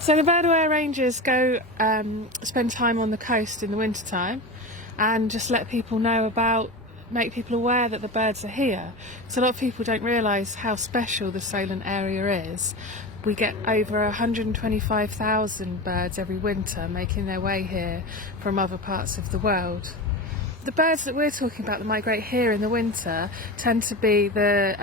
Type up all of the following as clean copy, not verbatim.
So the bird aware rangers go spend time on the coast in the winter time and just let people know about, make people aware that the birds are here. So a lot of people don't realise how special the Solent area is. We get over 125,000 birds every winter making their way here from other parts of the world. The birds that we're talking about that migrate here in the winter tend to be the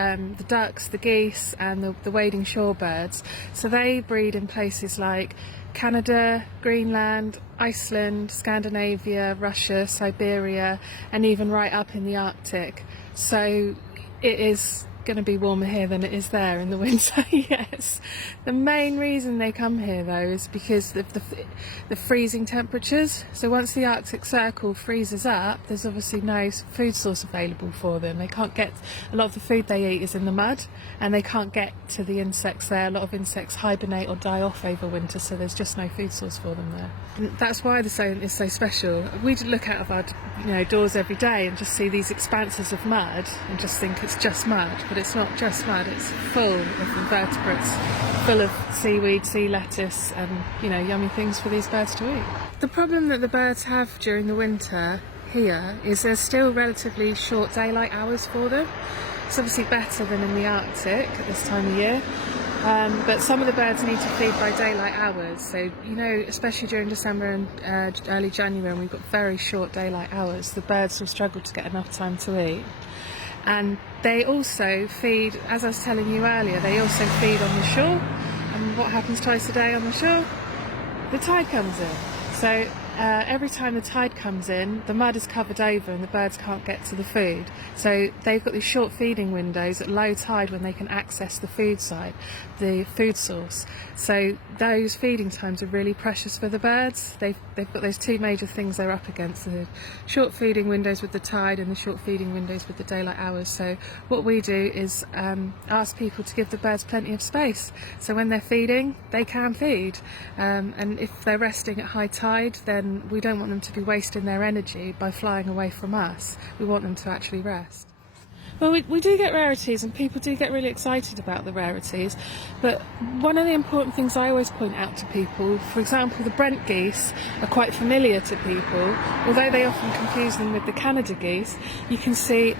ducks, the geese and the wading shorebirds. So they breed in places like Canada, Greenland, Iceland, Scandinavia, Russia, Siberia and even right up in the Arctic. So it is going to be warmer here than it is there in the winter. Yes. The main reason they come here though is because of the freezing temperatures. So once the Arctic Circle freezes up, there's obviously no food source available for them. They can't get, a lot of the food they eat is in the mud and they can't get to the insects there. A lot of insects hibernate or die off over winter, so there's just no food source for them there. And that's why the Solent is so special. We look out of our doors every day and just see these expanses of mud and just think it's just mud. But it's not just mud, it's full of invertebrates, full of seaweed, sea lettuce and yummy things for these birds to eat. The problem that the birds have during the winter here is there's still relatively short daylight hours for them. It's obviously better than in the Arctic at this time of year, but some of the birds need to feed by daylight hours. So especially during December and early January when we've got very short daylight hours, the birds will struggle to get enough time to eat. And they also feed, as I was telling you earlier, they also feed on the shore. And what happens twice a day on the shore? The tide comes in. So every time the tide comes in, the mud is covered over and the birds can't get to the food. So they've got these short feeding windows at low tide when they can access the food side, the food source. So those feeding times are really precious for the birds. They've got those two major things they're up against, the short feeding windows with the tide and the short feeding windows with the daylight hours. So what we do is ask people to give the birds plenty of space. So when they're feeding, they can feed. And if they're resting at high tide, then we don't want them to be wasting their energy by flying away from us. We want them to actually rest. Well, we do get rarities and people do get really excited about the rarities, but one of the important things I always point out to people, for example, the Brent geese are quite familiar to people, although they often confuse them with the Canada geese. You can see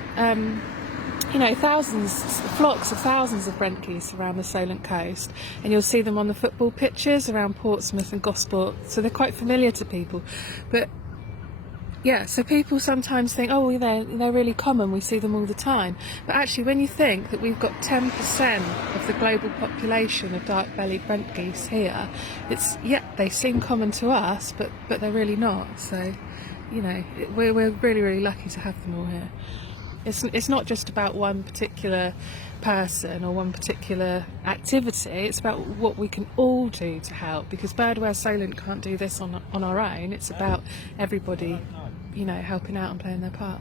flocks of thousands of Brent geese around the Solent coast, and you'll see them on the football pitches around Portsmouth and Gosport, so they're quite familiar to people. But yeah, so people sometimes think, oh, they're really common, we see them all the time. But actually, when you think that we've got 10% of the global population of dark-bellied Brent geese here, they seem common to us, but they're really not. So, we're really, really lucky to have them all here. It's not just about one particular person or one particular activity, it's about what we can all do to help, because Birdware Solent can't do this on our own. It's about everybody, helping out and playing their part.